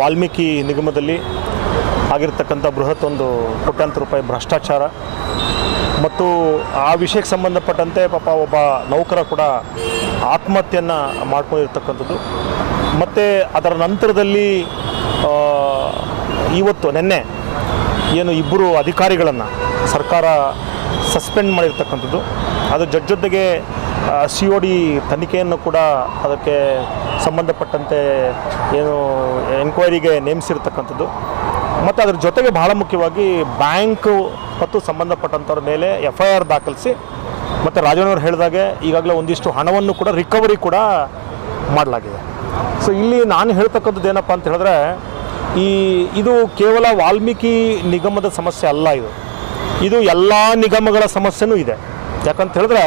ವಾಲ್ಮೀಕಿ ನಿಗಮದಲ್ಲಿ ಆಗಿರ್ತಕ್ಕಂಥ ಬೃಹತ್ ಒಂದು ಕೋಟ್ಯಾಂತರ ರೂಪಾಯಿ ಭ್ರಷ್ಟಾಚಾರ ಮತ್ತು ಆ ವಿಷಯಕ್ಕೆ ಸಂಬಂಧಪಟ್ಟಂತೆ ಪಾಪ ಒಬ್ಬ ನೌಕರ ಕೂಡ ಆತ್ಮಹತ್ಯೆಯನ್ನು ಮಾಡ್ಕೊಂಡಿರ್ತಕ್ಕಂಥದ್ದು. ಮತ್ತು ಅದರ ನಂತರದಲ್ಲಿ ಇವತ್ತು ನಿನ್ನೆ ಏನು ಇಬ್ಬರು ಅಧಿಕಾರಿಗಳನ್ನು ಸರ್ಕಾರ ಸಸ್ಪೆಂಡ್ ಮಾಡಿರ್ತಕ್ಕಂಥದ್ದು. ಅದು ಜೊತೆಗೆ COD ತನಿಖೆಯನ್ನು ಕೂಡ ಅದಕ್ಕೆ ಸಂಬಂಧಪಟ್ಟಂತೆ ಏನು ಎನ್ಕ್ವೈರಿಗೆ ನೇಮಿಸಿರ್ತಕ್ಕಂಥದ್ದು. ಮತ್ತು ಅದರ ಜೊತೆಗೆ ಬಹಳ ಮುಖ್ಯವಾಗಿ ಬ್ಯಾಂಕು ಮತ್ತು ಸಂಬಂಧಪಟ್ಟಂಥವ್ರ ಮೇಲೆ FIR ದಾಖಲಿಸಿ ಮತ್ತು ರಾಜಣ್ಣವ್ರು ಹೇಳಿದಾಗೆ ಈಗಾಗಲೇ ಒಂದಿಷ್ಟು ಹಣವನ್ನು ಕೂಡ ರಿಕವರಿ ಕೂಡ ಮಾಡಲಾಗಿದೆ. ಸೊ ಇಲ್ಲಿ ನಾನು ಹೇಳ್ತಕ್ಕಂಥದ್ದು ಏನಪ್ಪ ಅಂತ ಹೇಳಿದ್ರೆ, ಇದು ಕೇವಲ ವಾಲ್ಮೀಕಿ ನಿಗಮದ ಸಮಸ್ಯೆ ಅಲ್ಲ, ಇದು ಎಲ್ಲ ನಿಗಮಗಳ ಸಮಸ್ಯೆನೂ ಇದೆ. ಯಾಕಂತ ಹೇಳಿದ್ರೆ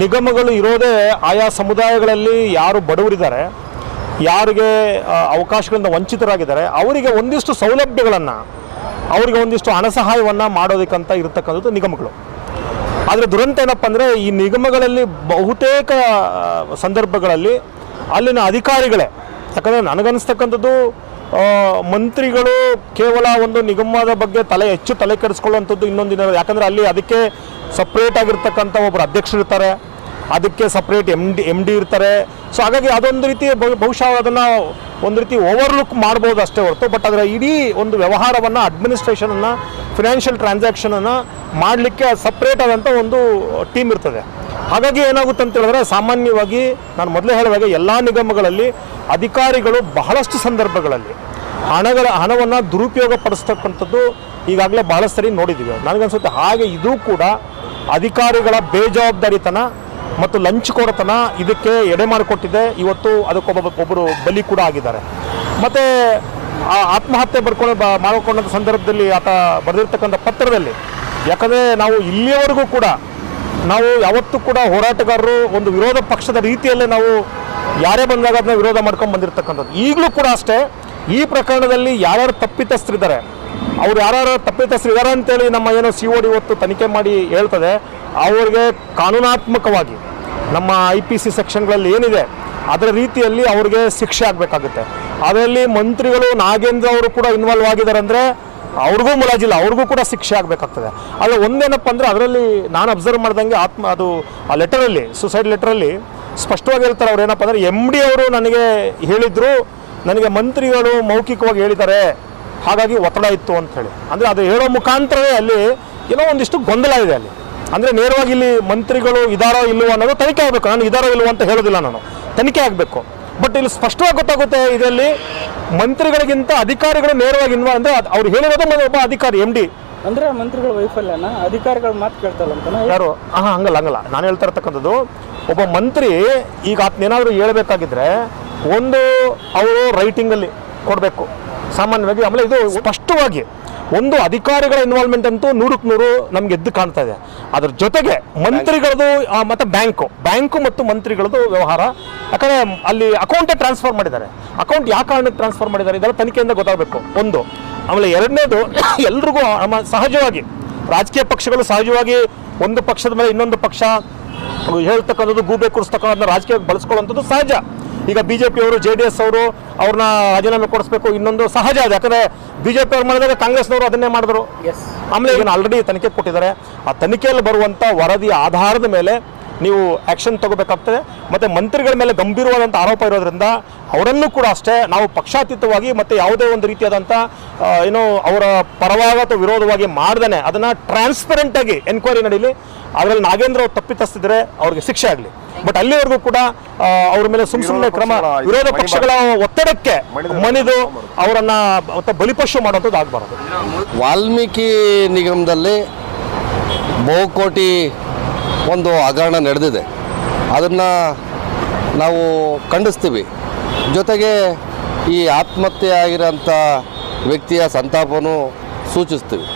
ನಿಗಮಗಳು ಇರೋದೇ ಆಯಾ ಸಮುದಾಯಗಳಲ್ಲಿ ಯಾರು ಬಡವರಿದ್ದಾರೆ, ಯಾರಿಗೆ ಅವಕಾಶಗಳಿಂದ ವಂಚಿತರಾಗಿದ್ದಾರೆ, ಅವರಿಗೆ ಒಂದಿಷ್ಟು ಸೌಲಭ್ಯಗಳನ್ನು, ಅವರಿಗೆ ಒಂದಿಷ್ಟು ಹಣ ಸಹಾಯವನ್ನು ಮಾಡೋದಕ್ಕಂತ ಇರತಕ್ಕಂಥದ್ದು ನಿಗಮಗಳು. ಆದರೆ ದುರಂತ ಏನಪ್ಪ ಅಂದರೆ, ಈ ನಿಗಮಗಳಲ್ಲಿ ಬಹುತೇಕ ಸಂದರ್ಭಗಳಲ್ಲಿ ಅಲ್ಲಿನ ಅಧಿಕಾರಿಗಳೇ, ಯಾಕಂದರೆ ನನಗನ್ನಿಸ್ತಕ್ಕಂಥದ್ದು ಮಂತ್ರಿಗಳು ಕೇವಲ ಒಂದು ನಿಗಮದ ಬಗ್ಗೆ ಹೆಚ್ಚು ತಲೆ ಕೆಡಿಸ್ಕೊಳ್ಳುವಂಥದ್ದು ಇನ್ನೊಂದಿನ. ಯಾಕಂದರೆ ಅಲ್ಲಿ ಅದಕ್ಕೆ ಸಪ್ರೇಟ್ ಆಗಿರ್ತಕ್ಕಂಥ ಒಬ್ಬರು ಅಧ್ಯಕ್ಷರಿರ್ತಾರೆ, ಅದಕ್ಕೆ ಸಪ್ರೇಟ್ ಎಮ್ ಡಿ ಇರ್ತಾರೆ. ಸೊ ಹಾಗಾಗಿ ಅದೊಂದು ರೀತಿ ಬಹುಶಃ ಅದನ್ನು ಒಂದು ರೀತಿ ಓವರ್ಲುಕ್ ಮಾಡ್ಬೋದು ಅಷ್ಟೇ ಹೊರತು, ಬಟ್ ಅದರ ಇಡೀ ಒಂದು ವ್ಯವಹಾರವನ್ನು, ಅಡ್ಮಿನಿಸ್ಟ್ರೇಷನನ್ನು, ಫಿನಾನ್ಷಿಯಲ್ ಟ್ರಾನ್ಸಾಕ್ಷನನ್ನು ಮಾಡಲಿಕ್ಕೆ ಸಪ್ರೇಟ್ ಆದಂಥ ಒಂದು ಟೀಮ್ ಇರ್ತದೆ. ಹಾಗಾಗಿ ಏನಾಗುತ್ತೆ ಅಂತ ಹೇಳಿದ್ರೆ, ಸಾಮಾನ್ಯವಾಗಿ ನಾನು ಮೊದಲೇ ಹೇಳಿದಾಗ ಎಲ್ಲ ನಿಗಮಗಳಲ್ಲಿ ಅಧಿಕಾರಿಗಳು ಬಹಳಷ್ಟು ಸಂದರ್ಭಗಳಲ್ಲಿ ಹಣವನ್ನು ದುರುಪಯೋಗ ಪಡಿಸ್ತಕ್ಕಂಥದ್ದು ಈಗಾಗಲೇ ಬಹಳ ಸರಿ ನೋಡಿದ್ದೀವಿ. ನನಗನ್ಸುತ್ತೆ ಹಾಗೆ ಇದು ಕೂಡ ಅಧಿಕಾರಿಗಳ ಬೇಜವಾಬ್ದಾರಿತನ ಮತ್ತು ಲಂಚಕೋರತನ ಇದಕ್ಕೆ ಎಡೆ ಮಾಡಿಕೊಟ್ಟಿದೆ. ಇವತ್ತು ಅದಕ್ಕೊಬ್ಬರು ಬಲಿ ಕೂಡ ಆಗಿದ್ದಾರೆ. ಮತ್ತು ಆ ಆತ್ಮಹತ್ಯೆ ಮಾಡಿಕೊಂಡಂಥ ಸಂದರ್ಭದಲ್ಲಿ ಆತ ಬರೆದಿರ್ತಕ್ಕಂಥ ಪತ್ರದಲ್ಲಿ, ಯಾಕಂದರೆ ನಾವು ಇಲ್ಲಿಯವರೆಗೂ ಕೂಡ ನಾವು ಯಾವತ್ತೂ ಕೂಡ ಹೋರಾಟಗಾರರು ಒಂದು ವಿರೋಧ ಪಕ್ಷದ ರೀತಿಯಲ್ಲೇ ನಾವು ಯಾರೇ ಬಂದಾಗ ಅದನ್ನ ವಿರೋಧ ಮಾಡ್ಕೊಂಡು ಬಂದಿರತಕ್ಕಂಥದ್ದು. ಈಗಲೂ ಕೂಡ ಅಷ್ಟೇ, ಈ ಪ್ರಕರಣದಲ್ಲಿ ಯಾರ್ಯಾರು ತಪ್ಪಿತಸ್ಥರಿದ್ದಾರೆ, ಅವ್ರು ಯಾರು ತಪ್ಪಿತಸ್ಥರಿದ್ದಾರೆ ಅಂತೇಳಿ ನಮ್ಮ ಏನು COD ಇವತ್ತು ತನಿಖೆ ಮಾಡಿ ಹೇಳ್ತದೆ, ಅವ್ರಿಗೆ ಕಾನೂನಾತ್ಮಕವಾಗಿ ನಮ್ಮ IPC ಸೆಕ್ಷನ್ಗಳಲ್ಲಿ ಏನಿದೆ ಅದರ ರೀತಿಯಲ್ಲಿ ಅವ್ರಿಗೆ ಶಿಕ್ಷೆ ಆಗಬೇಕಾಗುತ್ತೆ. ಅದರಲ್ಲಿ ಮಂತ್ರಿಗಳು ನಾಗೇಂದ್ರ ಅವರು ಕೂಡ ಇನ್ವಾಲ್ವ್ ಆಗಿದ್ದಾರೆ ಅಂದರೆ ಅವ್ರಿಗೂ ಮುಲಾಜಿಲ್ಲ, ಅವ್ರಿಗೂ ಕೂಡ ಶಿಕ್ಷೆ ಆಗಬೇಕಾಗ್ತದೆ. ಆದರೆ ಒಂದೇನಪ್ಪ ಅಂದರೆ, ಅದರಲ್ಲಿ ನಾನು ಅಬ್ಸರ್ವ್ ಮಾಡ್ದಂಗೆ ಅದು ಆ ಲೆಟರಲ್ಲಿ, ಸುಸೈಡ್ ಲೆಟರಲ್ಲಿ ಸ್ಪಷ್ಟವಾಗಿ ಹೇಳ್ತಾರೆ. ಅವ್ರು ಏನಪ್ಪ ಅಂದರೆ, MD ಅವರು ನನಗೆ ಹೇಳಿದರು, ನನಗೆ ಮಂತ್ರಿಗಳು ಮೌಖಿಕವಾಗಿ ಹೇಳಿದ್ದಾರೆ, ಹಾಗಾಗಿ ಒತ್ತಡ ಇತ್ತು ಅಂತ ಹೇಳಿ. ಅಂದರೆ ಅದು ಹೇಳೋ ಮುಖಾಂತರವೇ ಅಲ್ಲಿ ಏನೋ ಒಂದಿಷ್ಟು ಗೊಂದಲ ಇದೆ ಅಲ್ಲಿ. ಅಂದರೆ ನೇರವಾಗಿ ಇಲ್ಲಿ ಮಂತ್ರಿಗಳು ಇದಾರೋ ಇಲ್ಲವೋ ಅನ್ನೋದು ತನಿಖೆ ಆಗಬೇಕು. ನಾನು ಇದಾರೋ ಇಲ್ಲವೋ ಅಂತ ಹೇಳೋದಿಲ್ಲ, ನಾನು ತನಿಖೆ ಆಗಬೇಕು. ಬಟ್ ಇಲ್ಲಿ ಸ್ಪಷ್ಟವಾಗಿ ಗೊತ್ತಾಗುತ್ತೆ, ಇದರಲ್ಲಿ ಮಂತ್ರಿಗಳಿಗಿಂತ ಅಧಿಕಾರಿಗಳು ನೇರವಾಗಿ ಅಂದರೆ ಅವ್ರು ಹೇಳಿರೋದು ಒಬ್ಬ ಅಧಿಕಾರಿ MD ಅಂದರೆ ಮಂತ್ರಿಗಳ ವೈಫಲ್ಯನ ಅಧಿಕಾರಿಗಳು ಮಾತು ಕೇಳ್ತಲ್ಲ ಅಂತ ಯಾರು? ಹಂಗಲ್ಲ ನಾನು ಹೇಳ್ತಾ ಇರ್ತಕ್ಕಂಥದ್ದು, ಒಬ್ಬ ಮಂತ್ರಿ ಈಗ ಆತನೇನಾದರೂ ಹೇಳ್ಬೇಕಾಗಿದ್ರೆ ಒಂದು ಅವರು ರೈಟಿಂಗಲ್ಲಿ ಕೊಡಬೇಕು ಸಾಮಾನ್ಯವಾಗಿ. ಆಮೇಲೆ ಇದು ಸ್ಪಷ್ಟವಾಗಿ ಒಂದು ಅಧಿಕಾರಿಗಳ ಇನ್ವಾಲ್ವ್ಮೆಂಟ್ ಅಂತೂ 100ಕ್ಕೆ 100 ನಮ್ಗೆ ಎದ್ದು ಕಾಣ್ತಾ ಇದೆ. ಅದ್ರ ಜೊತೆಗೆ ಮಂತ್ರಿಗಳದು ಮತ್ತು ಬ್ಯಾಂಕು ಮತ್ತು ಮಂತ್ರಿಗಳದು ವ್ಯವಹಾರ. ಯಾಕಂದರೆ ಅಲ್ಲಿ ಅಕೌಂಟೇ ಟ್ರಾನ್ಸ್ಫರ್ ಮಾಡಿದ್ದಾರೆ. ಅಕೌಂಟ್ ಯಾವ ಕಾರಣಕ್ಕೆ ಟ್ರಾನ್ಸ್ಫರ್ ಮಾಡಿದ್ದಾರೆ ಇದೆಲ್ಲ ತನಿಖೆಯಿಂದ ಗೊತ್ತಾಗಬೇಕು ಒಂದು. ಆಮೇಲೆ ಎರಡನೇದು, ಎಲ್ರಿಗೂ ಸಹಜವಾಗಿ ರಾಜಕೀಯ ಪಕ್ಷಗಳು ಸಹಜವಾಗಿ ಒಂದು ಪಕ್ಷದ ಮೇಲೆ ಇನ್ನೊಂದು ಪಕ್ಷ ಹೇಳ್ತಕ್ಕಂಥದ್ದು, ಗೂಬೆ ಕೂರಿಸ್ತಕ್ಕಂಥದ್ದು ರಾಜಕೀಯವಾಗಿ ಬಳಸ್ಕೊಳ್ಳುವಂಥದ್ದು ಸಹಜ. ಈಗ BJP ಅವರು JDS ಅವರು ಅವ್ರನ್ನ ರಾಜೀನಾಮೆ ಕೊಡಿಸ್ಬೇಕು, ಇನ್ನೊಂದು ಸಹಜ ಅದು. ಯಾಕಂದರೆ BJP ಅವ್ರು ಮಾಡಿದಾಗ ಕಾಂಗ್ರೆಸ್ನವರು ಅದನ್ನೇ ಮಾಡಿದ್ರು. ಆಮೇಲೆ ಈಗ ಆಲ್ರೆಡಿ ತನಿಖೆ ಕೊಟ್ಟಿದ್ದಾರೆ. ಆ ತನಿಖೆಯಲ್ಲಿ ಬರುವಂಥ ವರದಿಯ ಆಧಾರದ ಮೇಲೆ ನೀವು ಆ್ಯಕ್ಷನ್ ತಗೋಬೇಕಾಗ್ತದೆ. ಮತ್ತು ಮಂತ್ರಿಗಳ ಮೇಲೆ ಗಂಭೀರವಾದಂಥ ಆರೋಪ ಇರೋದ್ರಿಂದ ಅವರನ್ನು ಕೂಡ ಅಷ್ಟೇ ನಾವು ಪಕ್ಷಾತೀತವಾಗಿ ಮತ್ತು ಯಾವುದೇ ಒಂದು ರೀತಿಯಾದಂಥ ಏನೋ ಅವರ ಪರವಾಗಿ ಅಥವಾ ವಿರೋಧವಾಗಿ ಮಾಡ್ದೇ ಅದನ್ನು ಟ್ರಾನ್ಸ್ಪರೆಂಟಾಗಿ ಎನ್ಕ್ವೈರಿ ನಡೀಲಿ. ಅದರಲ್ಲಿ ನಾಗೇಂದ್ರ ಅವ್ರು ತಪ್ಪಿತಸ್ಥಿದ್ರೆ ಅವ್ರಿಗೆ ಶಿಕ್ಷೆ ಆಗಲಿ. ಬಟ್ ಅಲ್ಲಿವರೆಗೂ ಕೂಡ ಅವ್ರ ಮೇಲೆ ಸುಮ್ಮನೆ ಕ್ರಮ, ವಿರೋಧ ಪಕ್ಷಗಳ ಒತ್ತಡಕ್ಕೆ ಮಣಿದು ಅವರನ್ನು ಬಲಿಪಶು ಮಾಡುವಂಥದ್ದು ಆಗಬಾರದು. ವಾಲ್ಮೀಕಿ ನಿಗಮದಲ್ಲಿ ಬಹುಕೋಟಿ ಒಂದು ಹಗರಣ ನಡೆದಿದೆ, ಅದನ್ನು ನಾವು ಖಂಡಿಸ್ತೀವಿ. ಜೊತೆಗೆ ಈ ಆತ್ಮಹತ್ಯೆ ಆಗಿರೋಂಥ ವ್ಯಕ್ತಿಯ ಸಂತಾಪವನ್ನು ಸೂಚಿಸ್ತೀವಿ.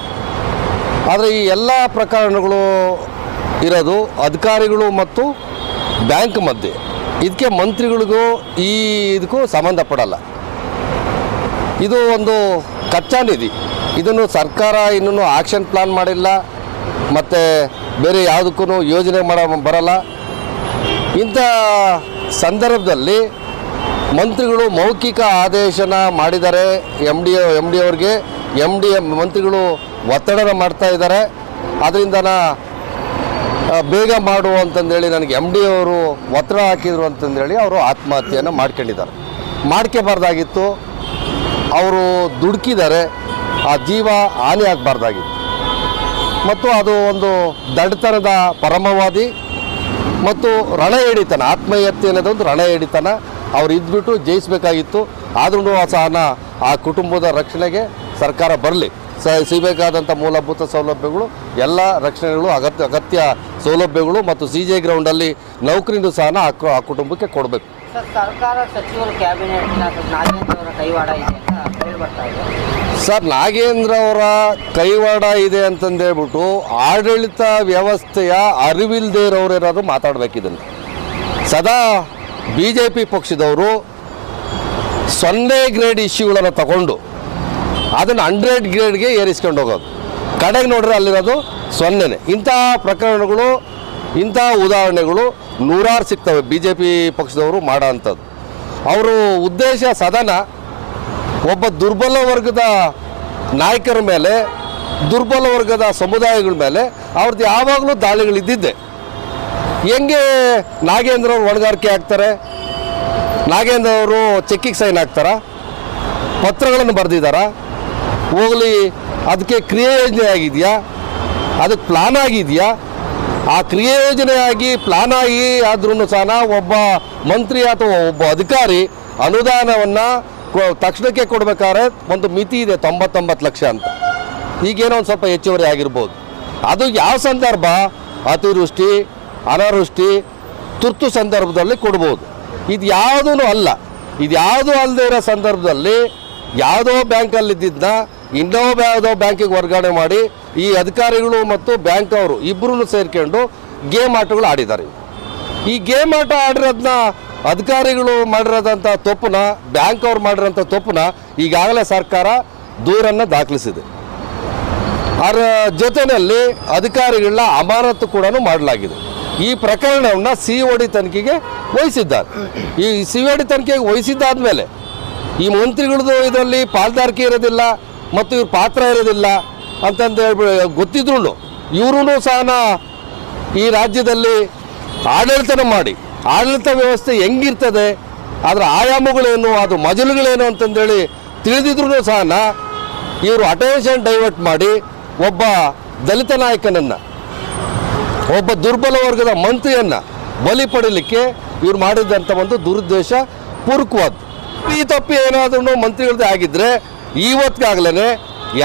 ಆದರೆ ಈ ಎಲ್ಲ ಪ್ರಕರಣಗಳು ಇರೋದು ಅಧಿಕಾರಿಗಳು ಮತ್ತು ಬ್ಯಾಂಕ್ ಮಧ್ಯೆ. ಇದಕ್ಕೆ ಮಂತ್ರಿಗಳಿಗೂ ಇದಕ್ಕೂ ಸಂಬಂಧಪಡಲ್ಲ. ಇದು ಒಂದು ಕಚ್ಚಾ ನಿಧಿ. ಇದನ್ನು ಸರ್ಕಾರ ಇನ್ನೂ ಆಕ್ಷನ್ ಪ್ಲಾನ್ ಮಾಡಿಲ್ಲ, ಮತ್ತು ಬೇರೆ ಯಾವುದಕ್ಕೂ ಯೋಜನೆ ಬರಲ್ಲ. ಇಂಥ ಸಂದರ್ಭದಲ್ಲಿ ಮಂತ್ರಿಗಳು ಮೌಖಿಕ ಆದೇಶನ ಮಾಡಿದ್ದಾರೆ ಎಮ್ ಡಿ ಅವ್ರಿಗೆ. ಮಂತ್ರಿಗಳು ಒತ್ತಡನ ಮಾಡ್ತಾ ಇದ್ದಾರೆ. ಅದರಿಂದನ ಬೇಗ ಮಾಡು ಅಂತಂದೇಳಿ ನನಗೆ ಎಮ್ ಡಿ ಅವರು ಒತ್ತಡ ಹಾಕಿದ್ರು ಅಂತಂದೇಳಿ ಅವರು ಆತ್ಮಹತ್ಯೆಯನ್ನು ಮಾಡ್ಕೊಂಡಿದ್ದಾರೆ. ಮಾಡ್ಕೋಬಾರ್ದಾಗಿತ್ತು. ಅವರು ದುಡುಕಿದ್ದಾರೆ. ಆ ಜೀವ ಹಾನಿ ಆಗಬಾರ್ದಾಗಿತ್ತು. ಮತ್ತು ಅದು ಒಂದು ದಡ್ತನದ ಪರಮವಾದಿ ಮತ್ತು ರಣ ಹಿಡಿತನ, ಆತ್ಮಹತ್ಯೆ ಅನ್ನೋದೊಂದು ರಣ ಹಿಡಿತನ. ಅವ್ರು ಇದ್ಬಿಟ್ಟು ಜಯಿಸಬೇಕಾಗಿತ್ತು. ಆದ್ರೂ ಸಹ ಆ ಕುಟುಂಬದ ರಕ್ಷಣೆಗೆ ಸರ್ಕಾರ ಬರಲಿ, ಸಿಗಬೇಕಾದಂಥ ಮೂಲಭೂತ ಸೌಲಭ್ಯಗಳು, ಎಲ್ಲ ರಕ್ಷಣೆಗಳು, ಅಗತ್ಯ ಸೌಲಭ್ಯಗಳು ಮತ್ತು CJ ಗ್ರೌಂಡಲ್ಲಿ ನೌಕರಿನೂ ಸಹ ಆ ಕುಟುಂಬಕ್ಕೆ ಕೊಡಬೇಕು. ಸರ್, ಸರ್ಕಾರ ಸಚಿವರು ಕ್ಯಾಬಿನೆಟ್ನ ನಾಗೇಂದ್ರ ಅವರ ಕೈವಾಡ ಇದೆ ಅಂತ ಹೇಳಿ ಬರ್ತಾ ಇದೆ. ಸರ್, ನಾಗೇಂದ್ರ ಅವರ ಕೈವಾಡ ಇದೆ ಅಂತಂದೇಳ್ಬಿಟ್ಟು ಆಡಳಿತ ವ್ಯವಸ್ಥೆಯ ಅರಿವಿಲ್ಲದೆ ಇರೋರು ಏನಾದರೂ ಮಾತಾಡಬೇಕಿದನ್ನು. ಸದಾ BJP ಪಕ್ಷದವರು 0 ಗ್ರೇಡ್ ಇಶ್ಯೂಗಳನ್ನು ತಗೊಂಡು ಅದನ್ನು 100 ಗ್ರೇಡ್ಗೆ ಏರಿಸ್ಕೊಂಡು ಹೋಗೋದು. ಕಡೆಗೆ ನೋಡ್ರೆ ಅಲ್ಲಿರೋದು 0ನೇ. ಇಂಥ ಪ್ರಕರಣಗಳು, ಇಂಥ ಉದಾಹರಣೆಗಳು ನೂರಾರು ಸಿಗ್ತವೆ BJP ಪಕ್ಷದವರು ಮಾಡೋ ಅಂಥದ್ದು. ಅವರು ಉದ್ದೇಶ ಸದನ ಒಬ್ಬ ದುರ್ಬಲ ವರ್ಗದ ನಾಯಕರ ಮೇಲೆ, ದುರ್ಬಲ ವರ್ಗದ ಸಮುದಾಯಗಳ ಮೇಲೆ ಅವ್ರದ್ದು ಯಾವಾಗಲೂ ದಾಳಿಗಳಿದ್ದಿದ್ದೆ. ಹೆಂಗೆ ನಾಗೇಂದ್ರ ಅವರು ಹೊಣೆಗಾರಿಕೆ ಆಗ್ತಾರೆ? ನಾಗೇಂದ್ರ ಅವರು ಚೆಕ್ಕಿಗೆ ಸೈನ್ ಹಾಕ್ತಾರ? ಪತ್ರಗಳನ್ನು ಬರೆದಿದ್ದಾರಾ? ಹೋಗಲಿ, ಅದಕ್ಕೆ ಕ್ರಿಯಾ ಯೋಜನೆ ಆಗಿದೆಯಾ? ಅದಕ್ಕೆ ಪ್ಲಾನ್ ಆಗಿದೆಯಾ? ಆ ಕ್ರಿಯಾ ಯೋಜನೆ ಆಗಿ ಪ್ಲಾನ್ ಆಗಿ ಆದ್ರೂ ಸಹ ಒಬ್ಬ ಮಂತ್ರಿ ಅಥವಾ ಒಬ್ಬ ಅಧಿಕಾರಿ ಅನುದಾನವನ್ನು ತಕ್ಷಣಕ್ಕೆ ಕೊಡಬೇಕಾದ್ರೆ ಒಂದು ಮಿತಿ ಇದೆ, 99 ಲಕ್ಷ ಅಂತ. ಈಗೇನೋ ಒಂದು ಸ್ವಲ್ಪ ಹೆಚ್ಚುವರಿ ಆಗಿರ್ಬೋದು. ಅದು ಯಾವ ಸಂದರ್ಭ? ಅತಿವೃಷ್ಟಿ, ಅನಾವೃಷ್ಟಿ, ತುರ್ತು ಸಂದರ್ಭದಲ್ಲಿ ಕೊಡ್ಬೋದು. ಇದು ಯಾವುದೂ ಅಲ್ಲ. ಇದು ಯಾವುದೂ ಅಲ್ಲದೆ ಇರೋ ಸಂದರ್ಭದಲ್ಲಿ ಯಾವುದೋ ಬ್ಯಾಂಕಲ್ಲಿದ್ದನ್ನ ಯಾವುದೋ ಬ್ಯಾಂಕಿಗೆ ವರ್ಗಾವಣೆ ಮಾಡಿ ಈ ಅಧಿಕಾರಿಗಳು ಮತ್ತು ಬ್ಯಾಂಕ್ ಅವರು ಇಬ್ಬರೂ ಸೇರ್ಕೊಂಡು ಗೇಮ್ ಆಟಗಳು ಆಡಿದ್ದಾರೆ. ಈ ಗೇಮ್ ಆಟ ಆಡಿರೋದನ್ನ ಅಧಿಕಾರಿಗಳು ಮಾಡಿರೋದಂಥ ತಪ್ಪನ್ನ, ಬ್ಯಾಂಕ್ ಅವ್ರು ಮಾಡಿರೋಂಥ ತಪ್ಪನ್ನ ಈಗಾಗಲೇ ಸರ್ಕಾರ ದೂರನ್ನು ದಾಖಲಿಸಿದೆ. ಅದರ ಜೊತೆಯಲ್ಲಿ ಅಧಿಕಾರಿಗಳನ್ನ ಅಮಾನತು ಕೂಡ ಮಾಡಲಾಗಿದೆ. ಈ ಪ್ರಕರಣವನ್ನು COD ತನಿಖೆಗೆ ವಹಿಸಿದ್ದಾರೆ. ಈ COD ತನಿಖೆಗೆ ವಹಿಸಿದ್ದಾದ್ಮೇಲೆ ಈ ಮಂತ್ರಿಗಳದ್ದು ಇದರಲ್ಲಿ ಪಾಲ್ದಾರಿಕೆ ಇರೋದಿಲ್ಲ ಮತ್ತು ಇವ್ರ ಪಾತ್ರ ಇರೋದಿಲ್ಲ ಅಂತಂದು ಗೊತ್ತಿದ್ರು ಇವ್ರೂ ಸಹ ಈ ರಾಜ್ಯದಲ್ಲಿ ಆಡಳಿತನ ಮಾಡಿ, ಆಡಳಿತ ವ್ಯವಸ್ಥೆ ಹೆಂಗಿರ್ತದೆ, ಅದರ ಆಯಾಮಗಳೇನು, ಅದು ಮಜಲುಗಳೇನು ಅಂತಂದೇಳಿ ತಿಳಿದಿದ್ರು ಸಹ ಇವರು ಅಟೆನ್ಷನ್ ಡೈವರ್ಟ್ ಮಾಡಿ ಒಬ್ಬ ದಲಿತ ನಾಯಕನನ್ನು, ಒಬ್ಬ ದುರ್ಬಲ ವರ್ಗದ ಮಂತ್ರಿಯನ್ನು ಬಲಿ ಪಡೀಲಿಕ್ಕೆ ಇವ್ರು ಮಾಡಿದಂಥ ಒಂದು ದುರುದ್ದೇಶ ಪೂರ್ವಕವಾದ್ದು. ಈ ತಪ್ಪು ಏನಾದ್ರೂ ಮಂತ್ರಿಗಳದ್ದೇ ಆಗಿದ್ದರೆ ಇವತ್ತಿಗಾಗಲೇ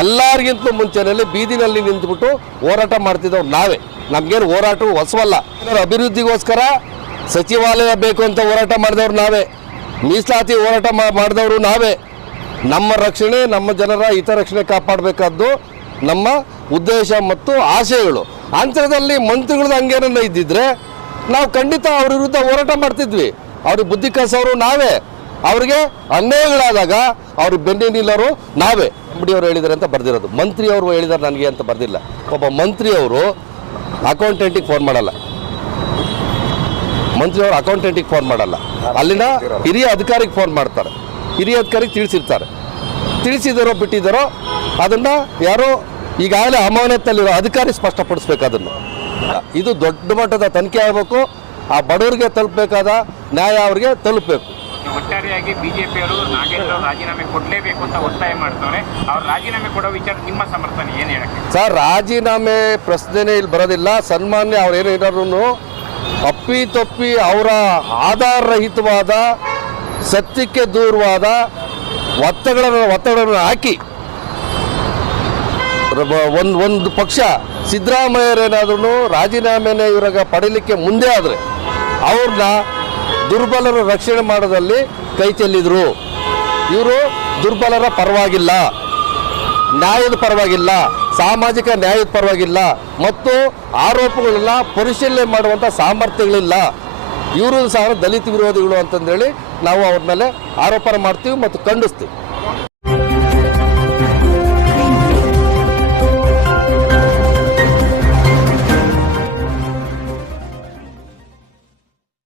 ಎಲ್ಲರಿಗಿಂತಲೂ ಮುಂಚೆನಲ್ಲಿ ಬೀದಿನಲ್ಲಿ ನಿಂತುಬಿಟ್ಟು ಹೋರಾಟ ಮಾಡ್ತಿದ್ದವ್ರು ನಾವೇ. ನಮಗೇನು ಹೋರಾಟ ಹೊಸವಲ್ಲ. ಅಭಿವೃದ್ಧಿಗೋಸ್ಕರ ಸಚಿವಾಲಯ ಬೇಕು ಅಂತ ಹೋರಾಟ ಮಾಡಿದವ್ರು ನಾವೇ, ಮೀಸಲಾತಿ ಹೋರಾಟ ಮಾಡಿದವರು ನಾವೇ. ನಮ್ಮ ರಕ್ಷಣೆ, ನಮ್ಮ ಜನರ ಹಿತರಕ್ಷಣೆ ಕಾಪಾಡಬೇಕಾದ್ದು ನಮ್ಮ ಉದ್ದೇಶ ಮತ್ತು ಆಶಯಗಳು. ಅಂತರದಲ್ಲಿ ಮಂತ್ರಿಗಳದ್ದು ಹಂಗೇನನ್ನ ಇದ್ದಿದ್ರೆ ನಾವು ಖಂಡಿತ ಅವ್ರ ವಿರುದ್ಧ ಹೋರಾಟ ಮಾಡ್ತಿದ್ವಿ. ಅವ್ರಿಗೆ ಬುದ್ಧಿ ಕಲಿಸೋರು ನಾವೇ, ಅವ್ರಿಗೆ ಅನ್ಯಾಯಗಳಾದಾಗ ಅವ್ರಿಗೆ ಬೆನ್ನಿ ನಿಲ್ಲೋರು ನಾವೇ. MD ಅವರು ಹೇಳಿದ್ದಾರೆ ಅಂತ ಬರ್ದಿರೋದು, ಮಂತ್ರಿಯವರು ಹೇಳಿದ್ದಾರೆ ನನಗೆ ಅಂತ ಬರ್ದಿಲ್ಲ. ಒಬ್ಬ ಮಂತ್ರಿಯವರು ಅಕೌಂಟೆಂಟಿಗೆ ಫೋನ್ ಮಾಡಲ್ಲ, ಮಂತ್ರಿಯವರು ಅಕೌಂಟೆಂಟಿಗೆ ಫೋನ್ ಮಾಡಲ್ಲ, ಅಲ್ಲಿನ ಹಿರಿಯ ಅಧಿಕಾರಿಗೆ ಫೋನ್ ಮಾಡ್ತಾರೆ. ಹಿರಿಯ ಅಧಿಕಾರಿಗೆ ತಿಳಿಸಿರ್ತಾರೆ. ತಿಳಿಸಿದಾರೋ ಬಿಟ್ಟಿದ್ದಾರೋ ಅದನ್ನು ಯಾರೋ ಈಗಾಗಲೇ ಅಮಾನತಲ್ಲಿರೋ ಅಧಿಕಾರಿ ಸ್ಪಷ್ಟಪಡಿಸ್ಬೇಕು. ಅದನ್ನು ಇದು ದೊಡ್ಡ ಮಟ್ಟದ ತನಿಖೆ ಆಗಬೇಕು. ಆ ಬಡವರಿಗೆ ತಲುಪಬೇಕಾದ ನ್ಯಾಯ ಅವರಿಗೆ ತಲುಪಬೇಕು. ಒಟ್ಟಾರೆಯಾಗಿ ಬಿಜೆಪಿಯವರು ನಾಗೇಂದ್ರ ರಾಜೀನಾಮೆ ಕೊಡಲೇಬೇಕು ಅಂತ ಒತ್ತಾಯ ಮಾಡ್ತಾರೆ. ಅವ್ರು ರಾಜೀನಾಮೆ ಕೊಡೋ ವಿಚಾರ ನಿಮ್ಮ ಸಮರ್ಥನೆ ಏನು ಹೇಳಕ್ಕೆ? ಸರ್, ರಾಜೀನಾಮೆ ಪ್ರಶ್ನೆನೇ ಇಲ್ಲಿ ಬರೋದಿಲ್ಲ. ಸನ್ಮಾನ್ಯ ಅವ್ರೇನು ಏನಾದ್ರು ಅಪ್ಪಿತಪ್ಪಿ ಅವರ ಆಧಾರರಹಿತವಾದ, ಸತ್ಯಕ್ಕೆ ದೂರವಾದ ಒತ್ತಡಗಳನ್ನು ಹಾಕಿ ಒಂದು ಪಕ್ಷ ಸಿದ್ದರಾಮಯ್ಯರೇನಾದ್ರೂ ರಾಜೀನಾಮೆನೇ ಇವ್ರಾಗ ಪಡೀಲಿಕ್ಕೆ ಮುಂದೆ ಆದರೆ ಅವ್ರನ್ನ ದುರ್ಬಲರ ರಕ್ಷಣೆ ಮಾಡೋದಲ್ಲಿ ಕೈ ಚೆಲ್ಲಿದ್ರು. ಇವರು ದುರ್ಬಲರ ಪರವಾಗಿಲ್ಲ, ನ್ಯಾಯದ ಪರವಾಗಿಲ್ಲ, ಸಾಮಾಜಿಕ ನ್ಯಾಯದ ಪರವಾಗಿಲ್ಲ ಮತ್ತು ಆರೋಪಗಳನ್ನ ಪರಿಶೀಲನೆ ಮಾಡುವಂಥ ಸಾಮರ್ಥ್ಯಗಳಿಲ್ಲ. ಇವರು ಸಹ ದಲಿತ ವಿರೋಧಿಗಳು ಅಂತಂದೇಳಿ ನಾವು ಅವ್ರ ಮೇಲೆ ಆರೋಪ ಮಾಡ್ತೀವಿ ಮತ್ತು ಖಂಡಿಸ್ತೀವಿ.